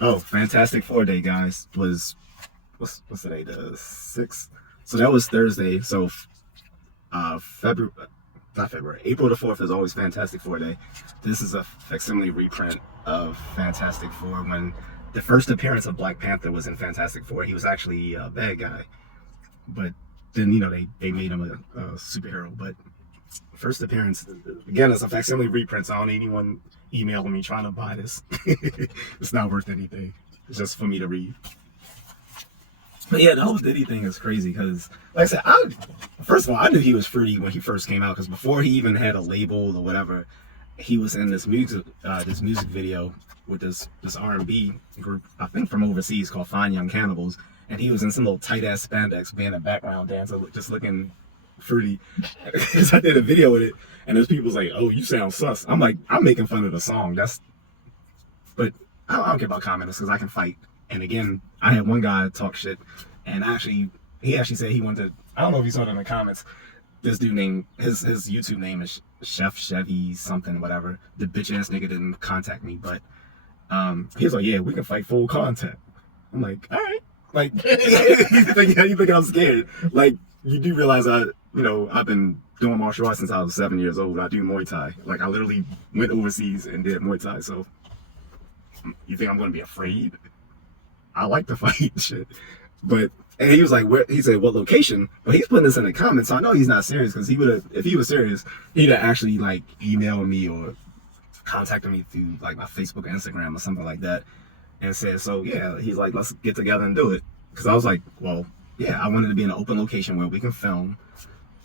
Oh, Fantastic Four Day, guys, was what's today? The 6th. So that was Thursday. So February, not February, April the 4th is always Fantastic Four Day. This is a facsimile reprint of Fantastic Four. When the first appearance of Black Panther was in Fantastic Four, he was actually a bad guy, but then they made him a superhero. But first appearance, again, it's a facsimile reprint. So I don't need anyone emailing me trying to buy this. It's not worth anything. It's just for me to read. But yeah, the whole Diddy thing is crazy because, like I said, first of all, I knew he was free when he first came out because before he even had a label or whatever, he was in this music video with this R&B group, I think from overseas, called Fine Young Cannibals, and he was in some little tight ass spandex being a background dancer, just looking fruity. Because I did a video with it, and there's people's like, "Oh, you sound sus." I'm like, I'm making fun of the song. But I don't care about commenters because I can fight. And again, I had one guy talk shit, and he actually said he wanted. I don't know if you saw it in the comments. This dude named his YouTube name is Chef Chevy something whatever. The bitch ass nigga didn't contact me, but he was like, "Yeah, we can fight full contact." I'm like, "All right." Like, you think I'm scared? Like, you do realize I've been doing martial arts since I was 7 years old. I do Muay Thai. Like, I literally went overseas and did Muay Thai. So, you think I'm going to be afraid? I like to fight shit. But, and he was like, he said, what location? But he's putting this in the comments, so I know he's not serious, because if he was serious, he'd have actually, like, emailed me or contacted me through, like, my Facebook or Instagram or something like that, and said, so, yeah, he's like, let's get together and do it. Because I was like, well, yeah, I wanted to be in an open location where we can film,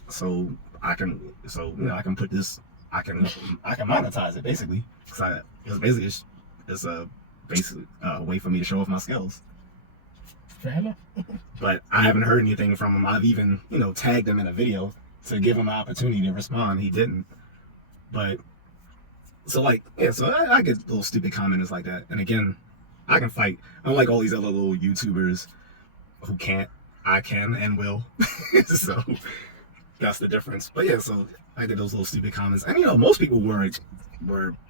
so I can put this, I can monetize it, basically. Because it's a basic way for me to show off my skills. Fair enough. But I haven't heard anything from him. I've even, tagged him in a video to give him an opportunity to respond. He didn't. But, so like, yeah, so I get little stupid commenters like that. And again, I can fight. Unlike all these other little YouTubers who can't, I can and will. So, that's the difference. But yeah, so I get those little stupid comments. And, most people were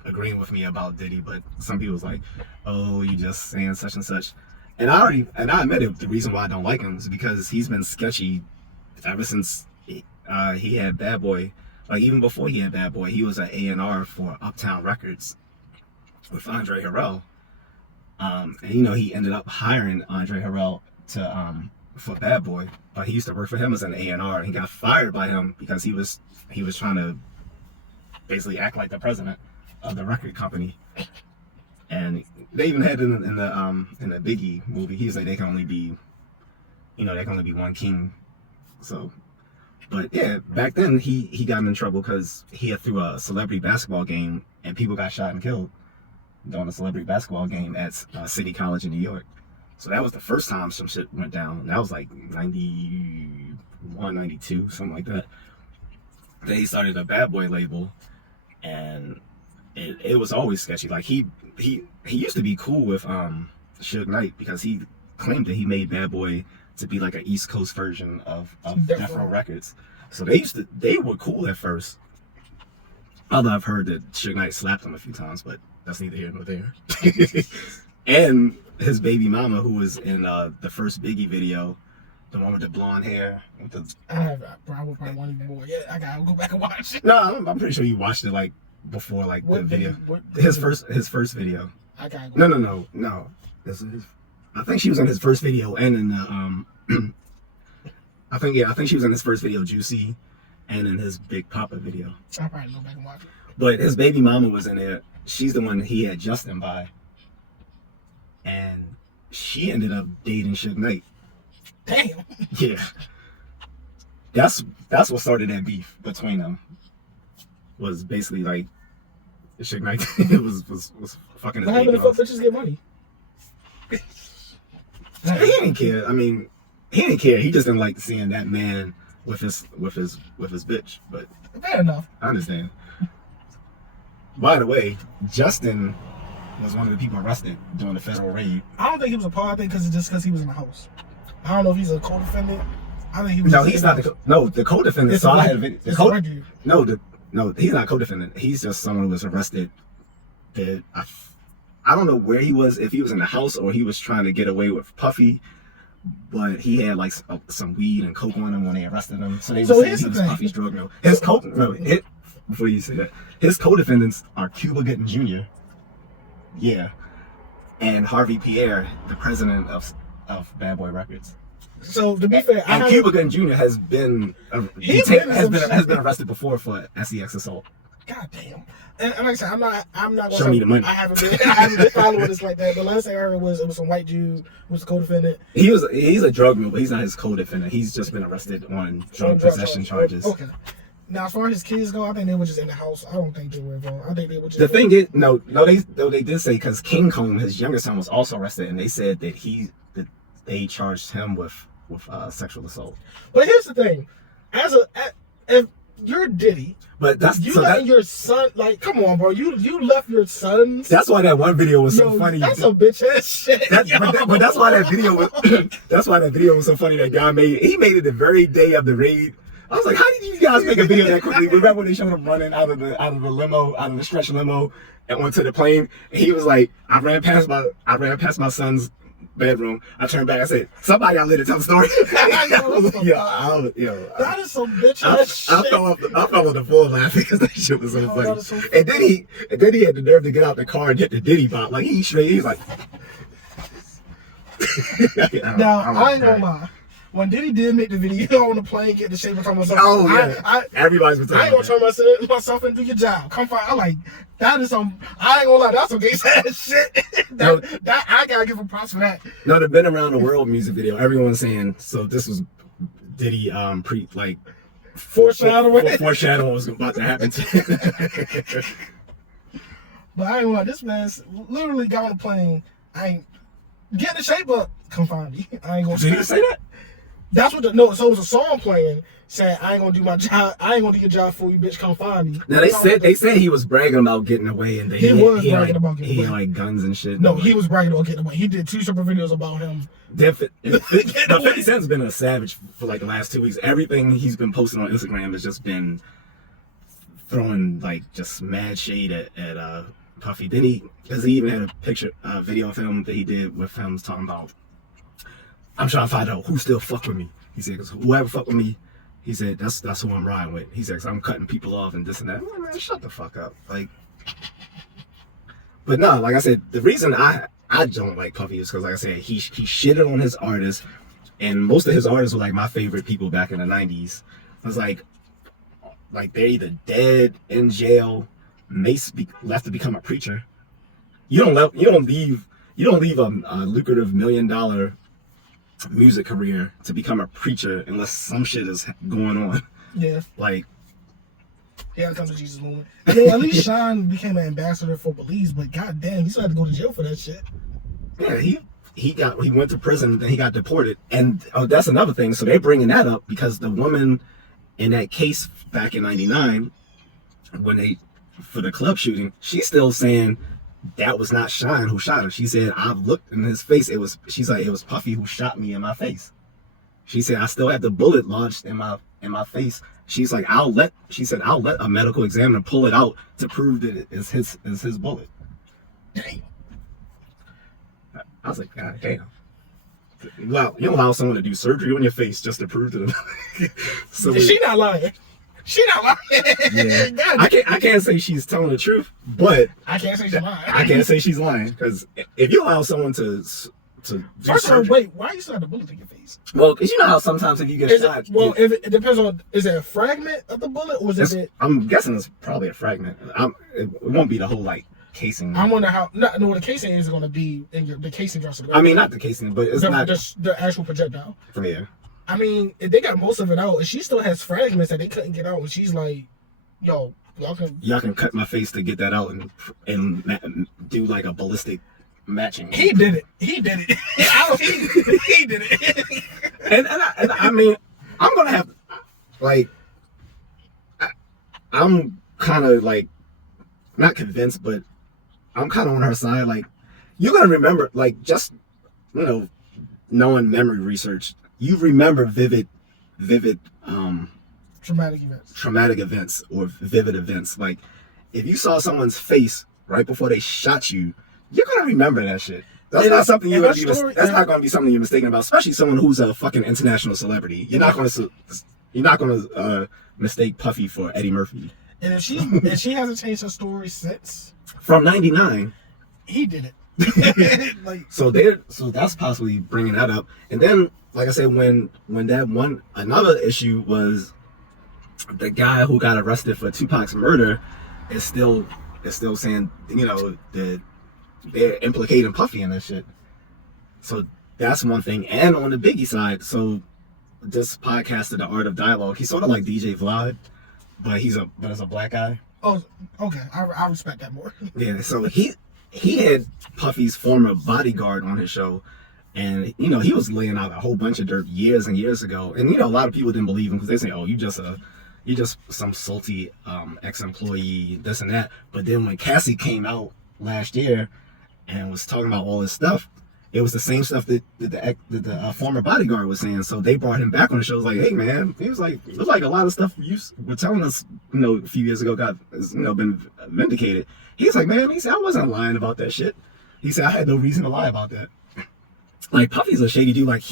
agreeing with me about Diddy, but some people was like, oh, you just saying such and such. And I admitted the reason why I don't like him is because he's been sketchy ever since he had Bad Boy. Like, even before he had Bad Boy, he was an A&R for Uptown Records with Andre Harrell. And he ended up hiring Andre Harrell for Bad Boy, but he used to work for him as an A&R, and he got fired by him because he was trying to basically act like the president of the record company. And they even had in the Biggie movie, he's like, they can only be one king. So, but yeah, back then he got in trouble because he had threw a celebrity basketball game and people got shot and killed during a celebrity basketball game at City College in New York. So that was the first time some shit went down. That was like 91, 92, something like that. Then he started a Bad Boy label, and it was always sketchy. Like he used to be cool with Suge Knight because he claimed that he made Bad Boy to be like an East Coast version of Death Row Records. So they were cool at first. Although I've heard that Suge Knight slapped him a few times, but that's neither here nor there. And his baby mama, who was in the first Biggie video, the one with the blonde hair. I probably want even more. Yeah, I gotta go back and watch it. No, I'm pretty sure you watched it like before, like the video. His first video. I gotta go. No. I think she was in his first video and in the I think she was in his first video, Juicy, and in his Big Papa video. I'll probably go back and watch it. But his baby mama was in there. She's the one he had Justin by. And she ended up dating Suge Knight. Damn. Yeah. That's what started that beef between them. Was basically like Suge Knight was fucking his baby. What happened to fuck bitches get money? He didn't care. I mean, he didn't care. He just didn't like seeing that man with his bitch. But fair enough. I understand. By the way, Justin was one of the people arrested during the federal raid. I don't think he was a part. I think because he was in the house. I don't know if he's a co-defendant. I think he was. No, he's not the co-defendant. So I had no, he's not co-defendant. He's just someone who was arrested. That I don't know where he was, if he was in the house or he was trying to get away with Puffy, but he had like some weed and coke on him when they arrested him. So they were saying he was Puffy's drug mule. Before you say that, his co-defendants are Cuba Gooding Jr. Yeah, and Harvey Pierre, the president of Bad Boy Records. So to be fair, Cuba Gooding Jr. has been arrested before for sex assault. God damn. And like I said, I'm not gonna show me the money. I haven't been following this like that. The last thing I heard was it was some white dude who was a co-defendant. He's a drug mule, but he's not his co-defendant. He's just been arrested on drug possession charges. Okay. Now, as far as his kids go, I think they were just in the house. I don't think they were involved. I think they were just. The thing is, they did say, because King Cone, his younger son, was also arrested, and they said that they charged him with sexual assault. But here's the thing, if you're Diddy, but letting your son, like, come on, bro, you left your sons. That's why that one video was so funny. That's a bitch ass shit. But that's why that video was. That's why that video was so funny. That guy made it the very day of the raid. I was like, how did you guys make a video that quickly? Remember when they showed him running out of the stretch limo, and onto the plane? And he was like, I ran past my son's bedroom. I turned back. I said, somebody out there to tell the story. That is some bitch ass shit. I fell on the floor laughing because that shit was so funny. And then he had the nerve to get out the car and hit the Diddy bop. Like he's like. Now I ain't gonna lie. When Diddy did make the video on the plane, get the shape of myself. Oh yeah, everybody's been talking. I ain't gonna turn myself and do your job. Come find. I'm like, that is some. I ain't gonna lie, that's some gay ass shit. that I gotta give him props for that. No, the Been Around the World music video. Everyone's saying so. This was Diddy foreshadowing what's about to happen to him. But I ain't gonna lie, this man's literally got on the plane. I ain't getting the shape up. Come find me. I ain't gonna. Did you say that? That's what so it was a song playing saying, I ain't gonna do my job, I ain't gonna do your job for you, bitch, come find me. Now they said he was bragging about getting away, and he was bragging about getting away. He had like guns and shit. No, he was bragging about getting away. He did 2 separate videos about him. 50 Cent's been a savage for like the last 2 weeks. Everything he's been posting on Instagram has just been throwing like just mad shade at Puffy. Then he even had a video of him that he did with him talking about, I'm trying to find out who still fuck with me. He said, 'cause whoever fuck with me, he said, that's who I'm riding with. He said, 'cause I'm cutting people off and this and that. I'm like, man, shut the fuck up. Like, but no, like I said, the reason I don't like Puffy is because, like I said, he shitted on his artists, and most of his artists were like my favorite people back in the 90s. I was like they're either dead, in jail, left to become a preacher. You don't leave a lucrative $1 million music career to become a preacher unless some shit is going on. Yeah. Like, yeah, come to Jesus moment. Yeah, at least Sean became an ambassador for Belize, but goddamn, he still had to go to jail for that shit. Yeah, he went to prison, then he got deported, and that's another thing. So they're bringing that up because the woman in that case back in '99, for the club shooting, she's still saying that was not Shine who shot her. She said, I've looked in his face. She's like, it was Puffy who shot me in my face. She said, I still have the bullet lodged in my face. She's like, I'll let a medical examiner pull it out to prove that it is his bullet. Damn. I was like, God damn. Well, you allow someone to do surgery on your face just to prove to them. She not lying. She not lying. Yeah. I can't say she's telling the truth, but I can't say she's lying. I can't say she's lying, because if you allow someone to do first of all, wait, why you still have the bullet in your face? Well, because you know how sometimes if you get shot, if it depends on, is it a fragment of the bullet or is it? I'm guessing it's probably a fragment. It won't be the whole like casing. I wonder how. No, the casing is going to be in the casing drops. I mean, not the casing, but it's not the actual projectile. Yeah. I mean, if they got most of it out, and she still has fragments that they couldn't get out, and she's like, "Yo, y'all can cut my face to get that out and do like a ballistic matching." He did it. He did it. he did it. and I mean, I'm gonna have like, I'm kind of like not convinced, but I'm kind of on her side. Like, you're gonna remember, like, just knowing memory research. You remember vivid traumatic events or vivid events. Like, if you saw someone's face right before they shot you, you're gonna remember that shit. That's not something you're gonna be. That's not gonna be something you're mistaken about, especially someone who's a fucking international celebrity. You're not gonna mistake Puffy for Eddie Murphy. And if she hasn't changed her story since from '99, he did it. So that's possibly bringing that up. And then, like I said, when that another issue was the guy who got arrested for Tupac's murder is still saying, you know, that they're implicating Puffy in this shit. So that's one thing. And on the Biggie side, so this podcast, The Art of Dialogue, he's sort of like DJ Vlad, but as a black guy. Oh, okay. I respect that more. Yeah. So he had Puffy's former bodyguard on his show, and you know he was laying out a whole bunch of dirt years and years ago, and you know a lot of people didn't believe him because they say, "Oh, you just some salty ex-employee, this and that." But then when Cassie came out last year and was talking about all this stuff, it was the same stuff that the former bodyguard was saying. So they brought him back on the show. It was like, hey man, he was like, it was like a lot of stuff you were telling us, you know, a few years ago been vindicated. He's like, man, he said I wasn't lying about that shit. He said I had no reason to lie about that. Like Puffy's a shady dude. Like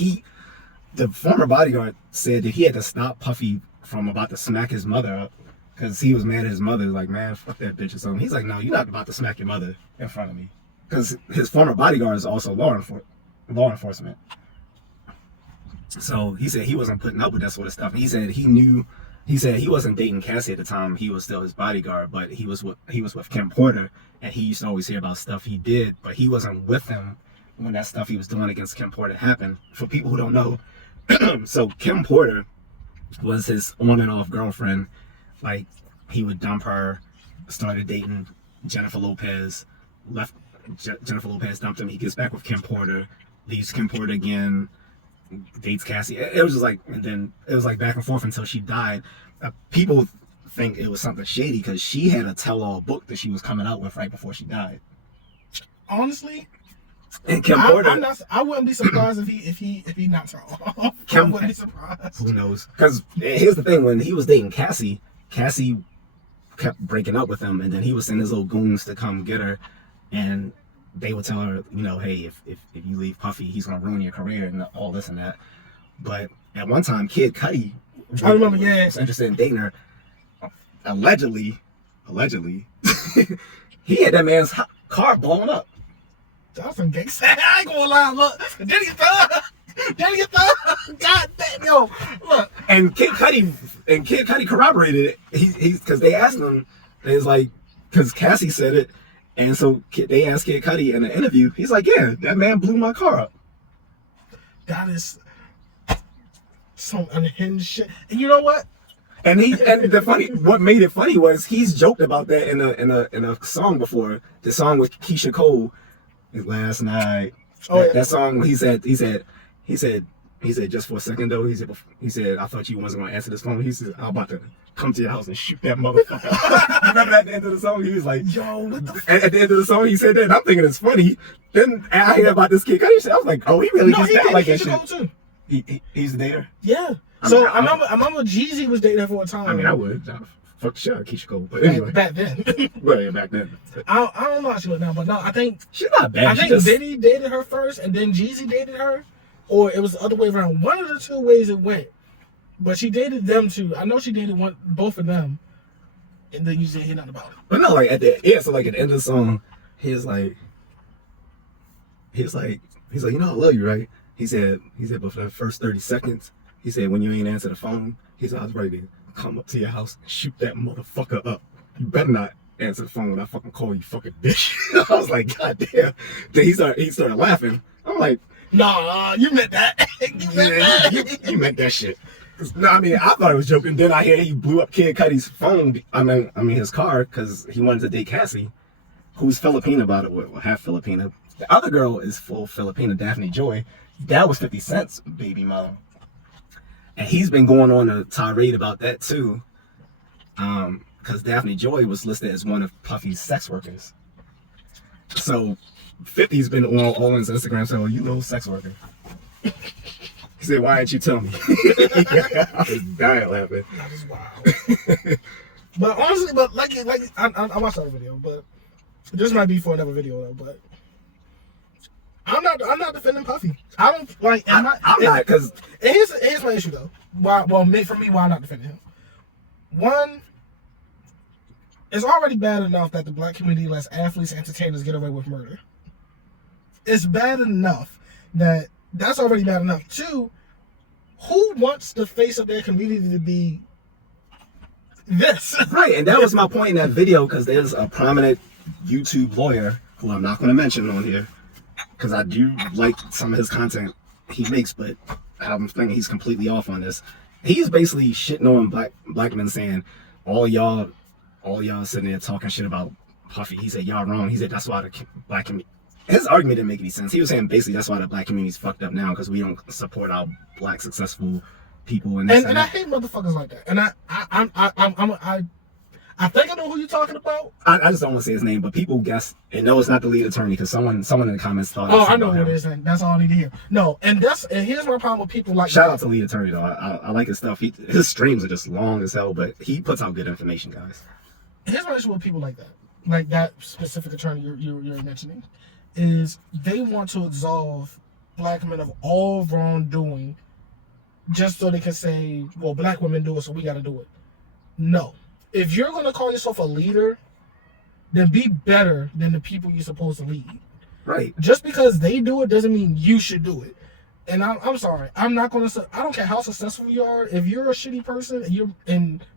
the former bodyguard said that he had to stop Puffy from about to smack his mother up because he was mad at his mother. Like, man, fuck that bitch or something. He's like, no, you're not about to smack your mother in front of me. Because his former bodyguard is also law enforcement. So he said he wasn't putting up with that sort of stuff. He said he wasn't dating Cassie at the time. He was still his bodyguard, but he was with Kim Porter, and he used to always hear about stuff he did, but he wasn't with him when that stuff he was doing against Kim Porter happened. For people who don't know, so Kim Porter was his on and off girlfriend. Like, he would dump her, started dating Jennifer Lopez, Jennifer Lopez dumped him. He gets back with Kim Porter, leaves Kim Porter again, dates Cassie. It was just like, and then it was like back and forth until she died. People think it was something shady because she had a tell-all book that she was coming out with right before she died. Honestly, and Kim Porter, I wouldn't be surprised if he knocks her off. I wouldn't be surprised. Who knows? Because here's the thing: when he was dating Cassie kept breaking up with him, and then he was sending his little goons to come get her. And they would tell her, you know, hey, if you leave Puffy, he's gonna ruin your career and all this and that. But at one time, Kid Cudi, I remember, was interested in dating her. Allegedly, he had that man's car blown up. That's some gangsta. I ain't gonna lie, look, Diddy thug. God damn, yo, look. And Kid Cudi corroborated it. He's because they asked him, and it's like, because Cassie said it. And so they asked Kid Cudi in an interview. He's like, yeah, that man blew my car up. That is some unhinged shit. And you know what? And what made it funny was he's joked about that in a song before. The song with Keisha Cole, Last Night. Oh, that song. He said just for a second though. He said I thought you wasn't gonna answer this phone. He said I'm about to come to your house and shoot that motherfucker. Remember at the end of the song, he was like, "Yo, what the?" At the end of the song, he said that. And I'm thinking it's funny. Then I hear about this Kid Cudi shit. I was like, "Oh, he really gets down like that shit." Too. He's a dater. Yeah. So I remember Jeezy was dating her for a time. I mean, I would. Fuck the shit out of Keisha Cole. But anyway. Back then. Well, yeah, back then. I don't know how she looked now, but no, I think she's not bad. I think Diddy dated her first, and then Jeezy dated her, or it was the other way around. One of the two ways it went. But she dated them too. I know she dated both of them, and then you didn't hear nothing about it. But no, like at the end of the song, he's like, you know, I love you, right? He said, but for the first 30 seconds, he said, when you ain't answer the phone, he said, I was ready to come up to your house and shoot that motherfucker up. You better not answer the phone when I fucking call you, fucking bitch. I was like, God damn. Then he started laughing. I'm like, nah, you meant that. You meant that shit. No, I mean, I thought it was joking. Then I hear he blew up Kid Cudi's phone. I mean his car, because he wanted to date Cassie, who's Filipina, by the way, well, half Filipina. The other girl is full Filipina, Daphne Joy. That was 50 Cent's baby mom, and he's been going on a tirade about that too, because Daphne Joy was listed as one of Puffy's sex workers. So 50's been on his Instagram saying, "Well, you know, sex worker." He said, "Why didn't you tell me?" I was dying laughing. That is wild. But honestly, like I watched that video, but this might be for another video though. But I'm not defending Puffy. I don't like. I'm not because here's my issue though. Why? Well, for me, why I'm not defending him? One, it's already bad enough that the black community lets athletes and entertainers get away with murder. It's bad enough that's already bad enough. Two, who wants the face of their community to be this? Right, and that was my point in that video, because there's a prominent YouTube lawyer who I'm not going to mention on here, because I do like some of his content he makes, but I'm thinking he's completely off on this. He's basically shitting on black men, saying all y'all sitting there talking shit about Puffy. He said y'all wrong. He said that's why the black community. His argument didn't make any sense. He was saying basically that's why the black community's fucked up now, because we don't support our black successful people. And I hate motherfuckers like that. And I think I know who you're talking about. I just don't want to say his name, but people guess and know it's not the lead attorney, because someone in the comments thought. Oh, I know who it is, and that's all I need to hear. No, and here's my problem with people like. Shout out to lead attorney though. I like his stuff. His streams are just long as hell, but he puts out good information, guys. Here's my issue with people like that specific attorney you're mentioning, is they want to absolve black men of all wrongdoing, just so they can say, well, black women do it, so we got to do it. No. If you're going to call yourself a leader, then be better than the people you're supposed to lead. Right. Just because they do it doesn't mean you should do it. And I'm sorry. I'm not going to... I don't care how successful you are. If you're a shitty person and you're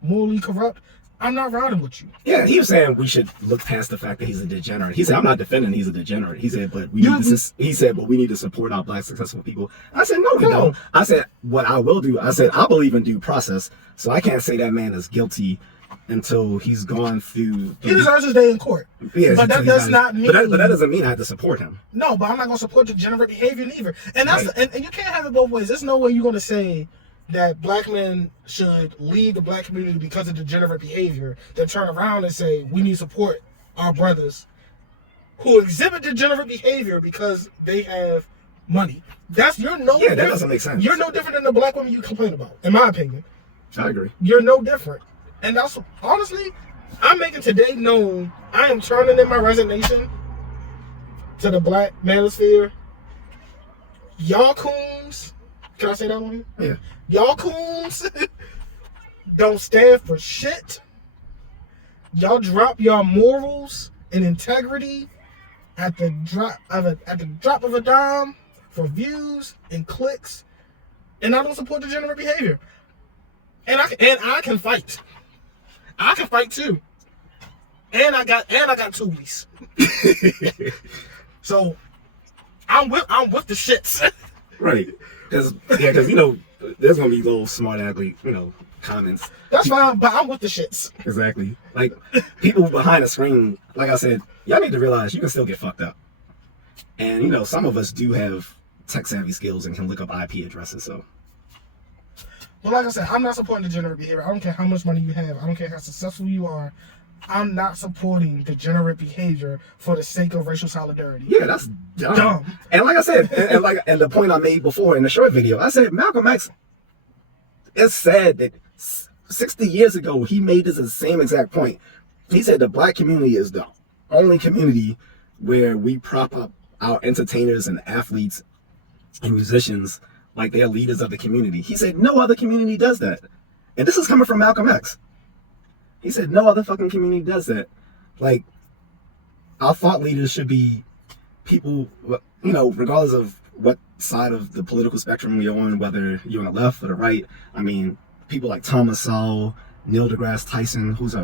morally corrupt, I'm not riding with you. Yeah, he was saying we should look past the fact that he's a degenerate. He said, I'm not defending he's a degenerate. He said, but we need to support our black successful people. I said, no, we don't. I said, what I will do, I said, I believe in due process, so I can't say that man is guilty until he's gone through. He deserves his day in court. Yeah, but that does not mean. But that doesn't mean I have to support him. No, but I'm not going to support degenerate behavior neither. And that's right. And you can't have it both ways. There's no way you're going to say that black men should lead the black community because of degenerate behavior, then turn around and say we need to support our brothers who exhibit degenerate behavior because they have money. That doesn't make sense. You're no different than the black women you complain about, in my opinion. I agree. You're no different. And that's, honestly, I'm making today known, I am turning in my resignation to the black manosphere. Y'all coons, can I say that one? Yeah. Y'all coons don't stand for shit. Y'all drop your morals and integrity at the drop of a dime for views and clicks. And I don't support degenerate behavior. And I can fight. I can fight too. And I got tubies. So I'm with the shits. Right. Because there's gonna be little smart ugly, comments. That's fine, but I'm with the shits. Exactly. Like people behind the screen, like I said, y'all need to realize you can still get fucked up. And some of us do have tech savvy skills and can look up IP addresses, so. But like I said, I'm not supporting degenerate behavior. I don't care how much money you have. I don't care how successful you are. I'm not supporting degenerate behavior for the sake of racial solidarity. Yeah, that's dumb. And like I said, and the point I made before in the short video, I said Malcolm X. It's sad that 60 years ago he made this the same exact point. He said the black community is the only community where we prop up our entertainers and athletes and musicians like they're leaders of the community. He said no other community does that. And this is coming from Malcolm X. He said no other fucking community does that. Like, our thought leaders should be people, regardless of what side of the political spectrum you're on, whether you're on the left or the right. I mean, people like Thomas Sowell, Neil deGrasse Tyson, who's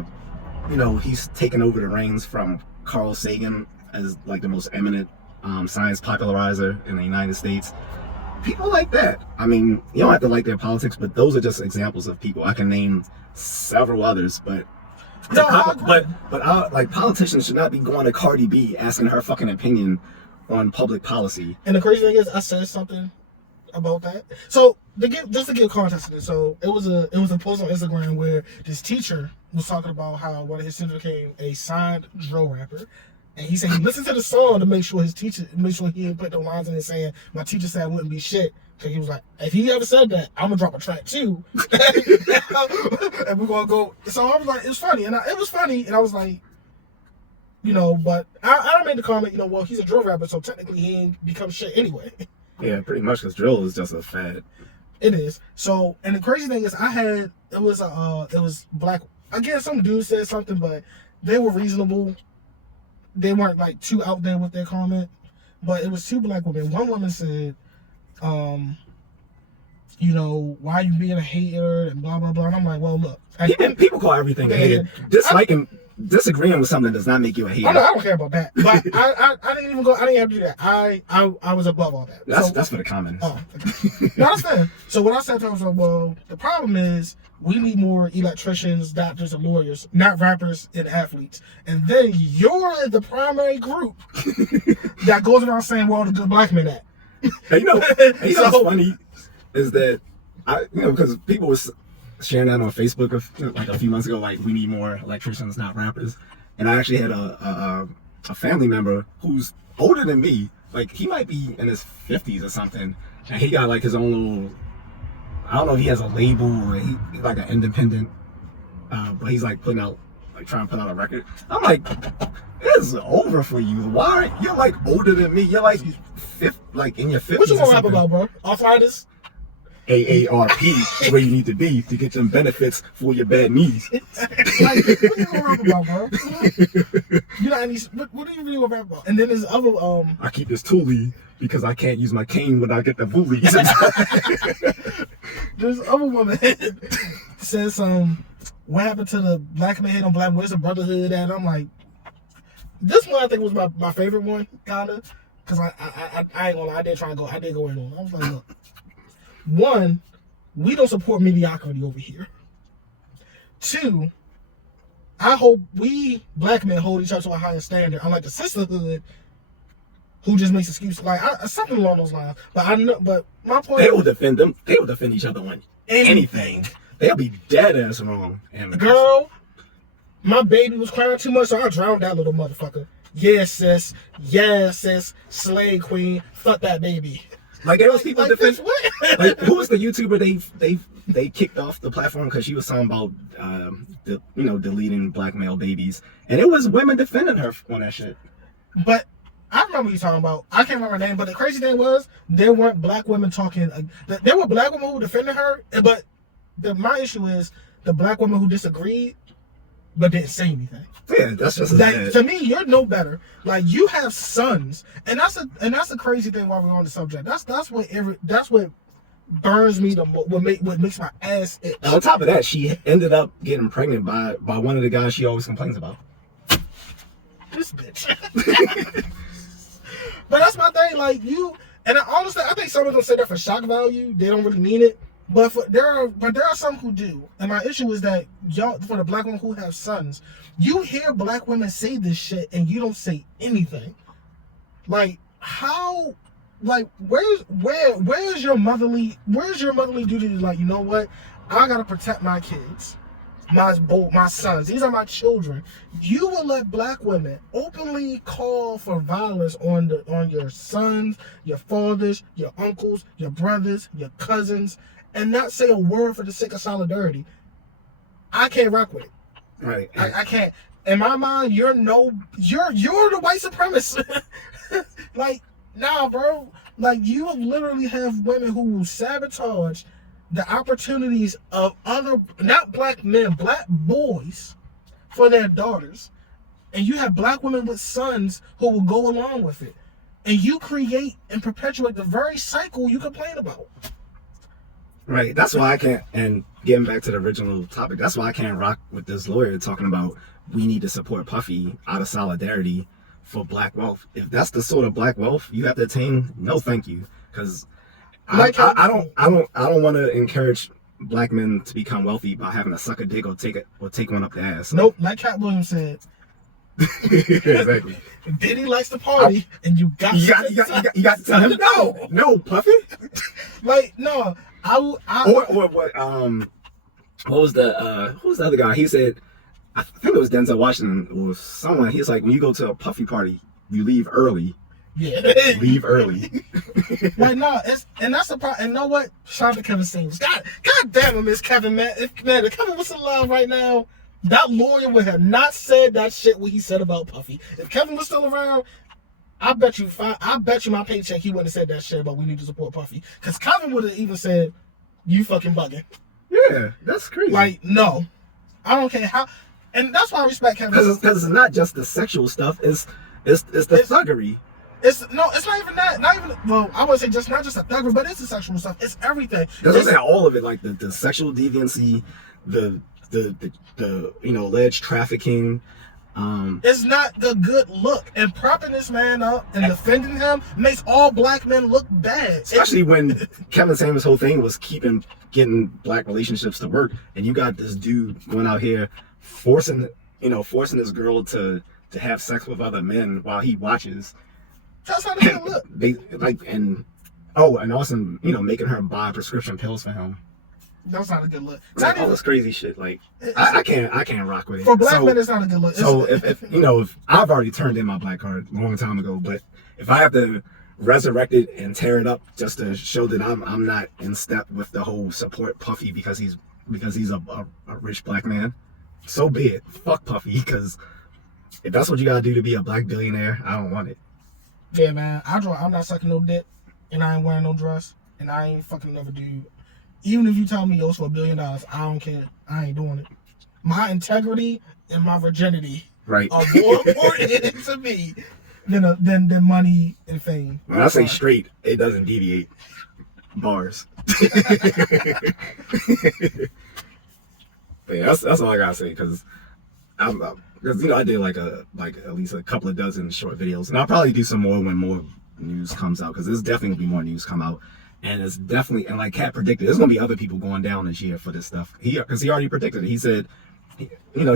he's taken over the reins from Carl Sagan as like the most eminent science popularizer in the United States. People like that. I mean, you don't have to like their politics, but those are just examples of people. I can name several others, but politicians should not be going to Cardi B asking her fucking opinion on public policy. And the crazy thing is, I said something about that. So just to give context to this, so it was a post on Instagram where this teacher was talking about how one of his students became a signed drill rapper. And he said he listened to the song to make sure he didn't put no lines in it saying, my teacher said I wouldn't be shit. Because he was like, if he ever said that, I'm going to drop a track too. And we're going to go. So I was like, it was funny. And it was funny. And I was like, You know, but I made the comment, you know, well, he's a drill rapper, so technically he ain't become shit anyway. Yeah, pretty much, because drill is just a fad. It is. So, and the crazy thing is, it was black. Again, some dude said something, but they were reasonable. They weren't like too out there with their comment. But it was two black women. One woman said, you know, why are you being a hater and blah blah blah. And I'm like, well, look, people call everything a hater. Disagreeing with something does not make you a hater. I don't care about that. But I didn't even go. I didn't have to do that. I was above all that. That's for the comments. Oh, okay. You understand? So what I said to him was, well, the problem is we need more electricians, doctors, and lawyers, not rappers and athletes. And then you're the primary group that goes around saying, well, the good black men at. And you know what's funny is that because people was sharing that on Facebook like a few months ago, like we need more electricians, not rappers. And I actually had a family member who's older than me, like he might be in his 50s or something, and he got like his own little, I don't know if he has a label or he's like an independent, but he's like trying to put out a record. I'm like, it's over for you. Why? You're like older than me. You're like in your 50s. What you gonna rap about, bro? Arthritis? AARP where you need to be to get some benefits for your bad knees. Like, what you gonna rap about, bro? What do you really want to rap about? And then there's other I keep this toolie because I can't use my cane when I get the bully. There's other woman says what happened to the black man hate on black? Where's the brotherhood at? I'm like, this one I think was my favorite one, kinda, because I ain't gonna lie, I did go in on. I was like, look. One, we don't support mediocrity over here. Two, I hope we black men hold each other to a higher standard, unlike the sisterhood, who just makes excuses, like something along those lines. But my point, they will defend them. They will defend each other on anything. They'll be dead ass wrong. Girl, my baby was crying too much, so I drowned that little motherfucker. Yes, sis. Yes, sis. Slay queen. Fuck that baby. Like there was people defend. Like who was the YouTuber they kicked off the platform because she was talking about deleting black male babies, and it was women defending her on that shit. But I remember what you're talking about. I can't remember her name, but the crazy thing was there weren't black women talking. There were black women who defended her, but my issue is the black women who disagreed but didn't say anything. Yeah, that's just like, to me, you're no better. Like, you have sons, and that's the crazy thing while we're on the subject. That's what burns me what makes my ass itch. And on top of that, she ended up getting pregnant by one of the guys she always complains about. This bitch. But that's my thing. Like, honestly, I think some of them say that for shock value. They don't really mean it. But there are some who do, and my issue is that for the black women who have sons, you hear black women say this shit and you don't say anything. Like, how? Like, where's your motherly duty? Like, you know what? I gotta protect my kids, my sons. These are my children. You will let black women openly call for violence on your sons, your fathers, your uncles, your brothers, your cousins, and not say a word for the sake of solidarity. I can't rock with it. Right. I can't. In my mind, you're the white supremacist. Like, nah, bro. Like, you literally have women who will sabotage the opportunities of other, not black men, black boys for their daughters. And you have black women with sons who will go along with it. And you create and perpetuate the very cycle you complain about. Right. That's why I can't, and getting back to the original topic, that's why I can't rock with this lawyer talking about we need to support Puffy out of solidarity for black wealth. If that's the sort of black wealth you have to attain, no thank you. Because I don't want to encourage black men to become wealthy by having to suck a dick or take one up the ass. Nope, like Cat Williams said. Exactly. Diddy likes to party, and you got to tell him no, Puffy. Like, no, what was who's the other guy? He said, I think it was Denzel Washington or someone. He's like, when you go to a Puffy party, you leave early. Yeah, leave early. Like, no, that's the problem. And you know what? Shout out to Kevin Samuels. God damn, I miss Kevin, man. If Kevin was alive right now, That lawyer would have not said that shit what he said about Puffy. If Kevin was still around, I bet you my paycheck he wouldn't have said that shit about we need to support Puffy. Because Kevin would have even said, you fucking bugging. Yeah, that's crazy. Like, no. I don't care how. And that's why I respect Kevin. Because it's not just the sexual stuff, it's the thuggery. It's not even that. Not even, well, I would say not just the thuggery, but it's the sexual stuff. It's everything. That's what I'm saying, all of it, like the sexual deviancy, the alleged trafficking. It's not the good look, and propping this man up and defending him makes all black men look bad. Especially when Kevin Samuels' whole thing was getting black relationships to work, and you got this dude going out here forcing this girl to have sex with other men while he watches. That's how they look. And also making her buy prescription pills for him. That's not a good look. It's like all this crazy shit. Like I can't rock with it. For black men, it's not a good look. So if I've already turned in my black card a long time ago, but if I have to resurrect it and tear it up just to show that I'm not in step with the whole support Puffy because he's a rich black man, so be it. Fuck Puffy, because if that's what you gotta do to be a black billionaire, I don't want it. Yeah, man. I'm not sucking no dick, and I ain't wearing no dress, and I ain't fucking another dude. Even if you tell me it's for $1 billion, I don't care. I ain't doing it. My integrity and my virginity are more important to me than money and fame. When I say straight, it doesn't deviate. Bars. But yeah, that's all I gotta say, because I did like at least a couple of dozen short videos, and I'll probably do some more when more news comes out, because there's definitely gonna be more news come out. And it's definitely, and like Kat predicted, there's gonna be other people going down this year for this stuff. Because he already predicted it. He said, he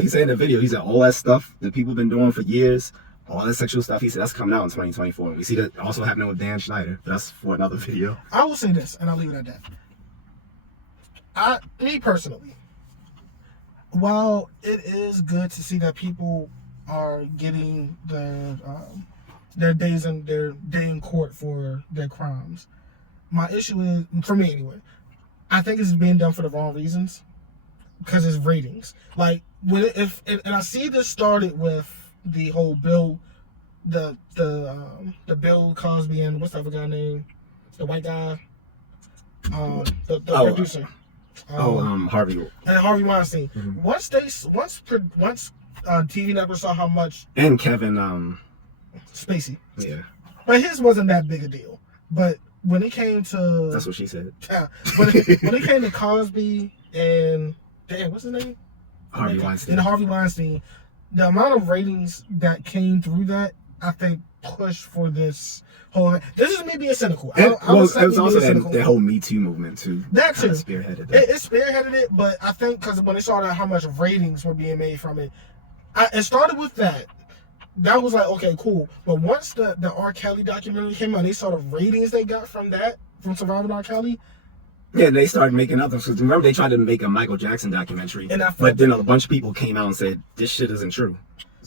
said in the video, he said all that stuff that people been doing for years, all that sexual stuff, he said that's coming out in 2024. We see that also happening with Dan Schneider. But that's for another video. I will say this, and I'll leave it at that. Me personally, while it is good to see that people are getting their day in court for their crimes, my issue is, for me anyway, I think it's being done for the wrong reasons, because it's ratings. Like, and I see this started with the whole Bill, the Bill Cosby and what's the other guy name, the white guy, the producer. Harvey. And Harvey Weinstein. Mm-hmm. Once TV networks saw how much, and Kevin Spacey. Yeah. But his wasn't that big a deal. But when it came to, that's what she said. When it came to Cosby and what's his name? Harvey Weinstein. And Harvey Weinstein, the amount of ratings that came through that, I think, pushed for this whole. This is me being cynical. It was also that whole Me Too movement too. That too spearheaded that. It spearheaded it, but I think because when they saw how much ratings were being made from it, it started with that. That was like, okay, cool. But once the R. Kelly documentary came out, they saw the ratings they got from Surviving R. Kelly. Yeah, they started making others. Remember, they tried to make a Michael Jackson documentary, but then a bunch of people came out and said this shit isn't true.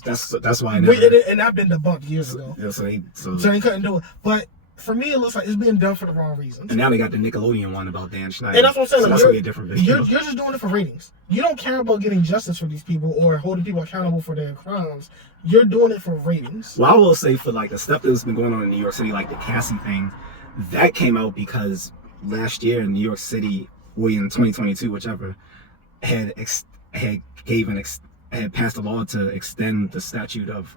That's why. And that been debunked years ago. Yeah, so they couldn't do it. But for me, it looks like it's being done for the wrong reasons. And now they got the Nickelodeon one about Dan Schneider. And that's what I'm saying. So that's gonna be a different video. You're just doing it for ratings. You don't care about getting justice for these people or holding people accountable for their crimes. You're doing it for ratings. Well, I will say, for like the stuff that's been going on in New York City, like the J.A.C thing, that came out because last year in New York City, or in 2022, whichever, had passed a law to extend the statute of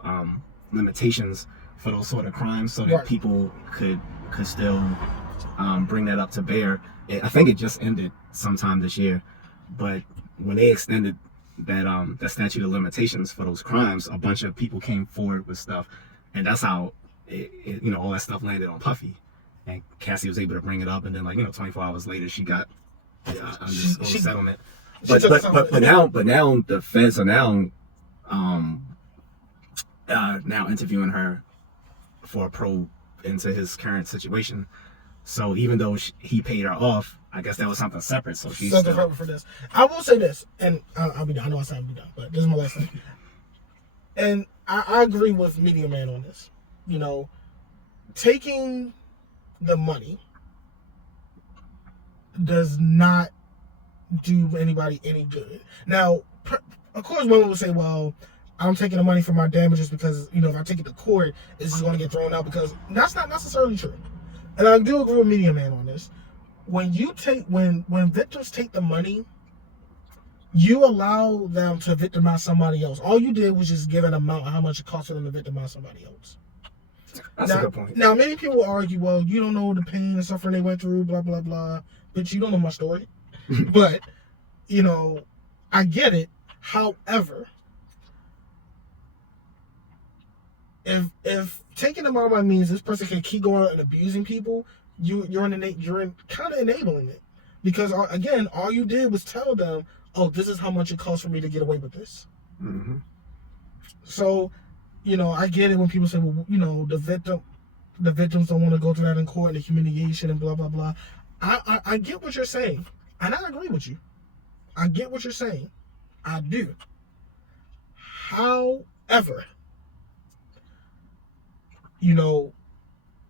limitations for those sort of crimes, so that people could still bring that up to bear. I think it just ended sometime this year, but when they extended that statute of limitations for those crimes, a bunch of people came forward with stuff, and that's how all that stuff landed on Puffy, and Cassie was able to bring it up, and then 24 hours later she got settlement. But now the feds are now interviewing her for a probe into his current situation. So even though he paid her off, I guess that was something separate. So she's something separate for this. I will say this, and I'll be done. I know I said I'll be done, but this is my last thing. And I agree with Media Man on this. Taking the money does not do anybody any good. Now, of course, women will say, well, I'm taking the money for my damages because, if I take it to court, it's just going to get thrown out, because that's not necessarily true. And I do agree with Media Man on this. When victims take the money, you allow them to victimize somebody else. All you did was just give an amount of how much it costs for them to victimize somebody else. That's a good point. Now, many people will argue, well, you don't know the pain and suffering they went through, blah, blah, blah. But you don't know my story. But, I get it. However, if taking them out of my means this person can keep going out and abusing people, you're kind of enabling it. Because, again, all you did was tell them, oh, this is how much it costs for me to get away with this. Mm-hmm. So, I get it when people say, well, the victims don't want to go through that in court, the humiliation and blah, blah, blah. I get what you're saying. And I agree with you. I get what you're saying. I do. However,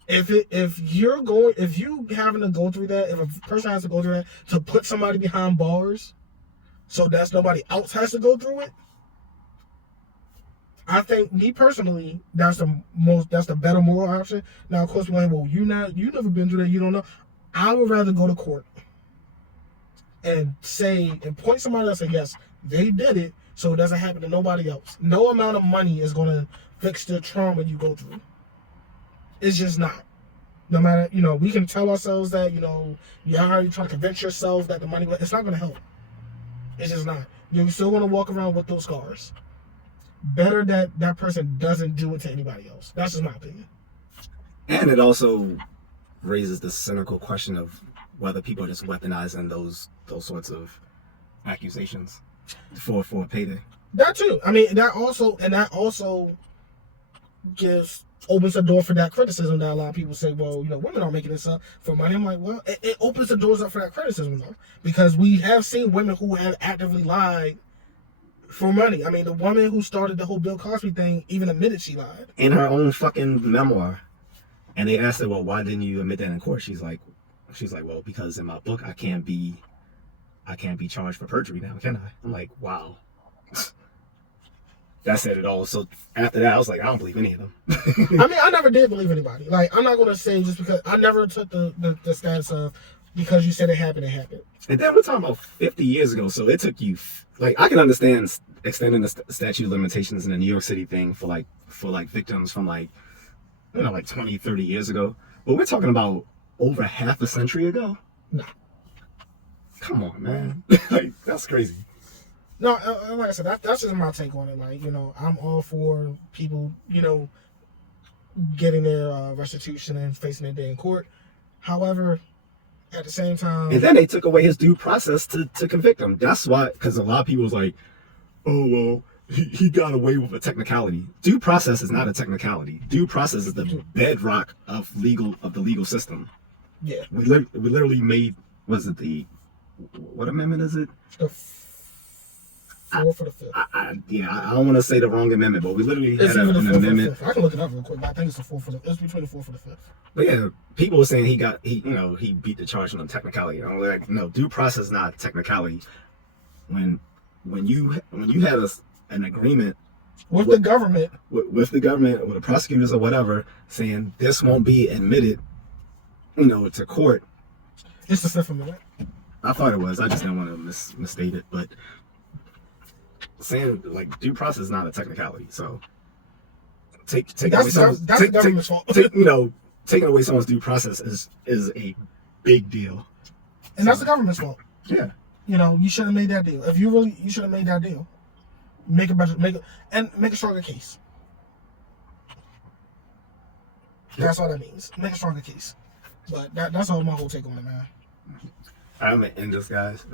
if you having to go through that, if a person has to go through that to put somebody behind bars, so that's nobody else has to go through it, I think, me personally, that's the better moral option. Now, of course, you've never been through that, you don't know. I would rather go to court and point somebody else and say, yes, they did it, so it doesn't happen to nobody else. No amount of money is going to fix the trauma you go through. It's just not. No matter, we can tell ourselves that, you're already trying to convince yourself that the money, it's not going to help. It's just not. You're still going to walk around with those scars. Better that person doesn't do it to anybody else. That's just my opinion. And it also raises the cynical question of whether people are just weaponizing those sorts of accusations for a payday. That too. I mean, that also opens the door for that criticism that a lot of people say, well, women are making this up for money. I'm like, well, it opens the doors up for that criticism, though, because we have seen women who have actively lied for money. I mean, the woman who started the whole Bill Cosby thing even admitted she lied. In her own fucking memoir. And they asked her, well, why didn't you admit that in court? She's like, well, because in my book, I can't be charged for perjury now, can I? I'm like, wow. That said it all. So after that, I was like, I don't believe any of them. I mean, I never did believe anybody. Like, I'm not going to say just because I never took the stance of because you said it happened, it happened. And then we're talking about 50 years ago. So it took you, like, I can understand extending the statute of limitations in the New York City thing for victims from like 20, 30 years ago. But we're talking about over half a century ago. No. Come on, man. Like, that's crazy. No, like I said, that's just my take on it. Like, I'm all for people, getting their restitution and facing their day in court. However, at the same time... And then they took away his due process to convict him. That's why, because a lot of people was like, oh, well, he got away with a technicality. Due process is not a technicality. Due process is the bedrock of the legal system. Yeah. We literally made, what amendment is it? The 4th or the 5th. I don't want to say the wrong amendment, but we literally had an amendment. I can look it up real quick, but I think it's the 4th it's between the 4th and the 5th. But yeah, people were saying he beat the charge on technicality. I'm like, no, due process is not technicality. When you had an agreement with the government, with the prosecutors or whatever, saying this won't be admitted, to court. It's the 5th Amendment. I thought it was. I just didn't want to misstate it, but saying like due process is not a technicality. So taking away someone's due process is a big deal. And that's the government's fault. Yeah. You should have made that deal. If you should have made that deal. Make a stronger case. That's all that means. Make a stronger case. But that's all my whole take on it, man. I'm gonna end this, guys.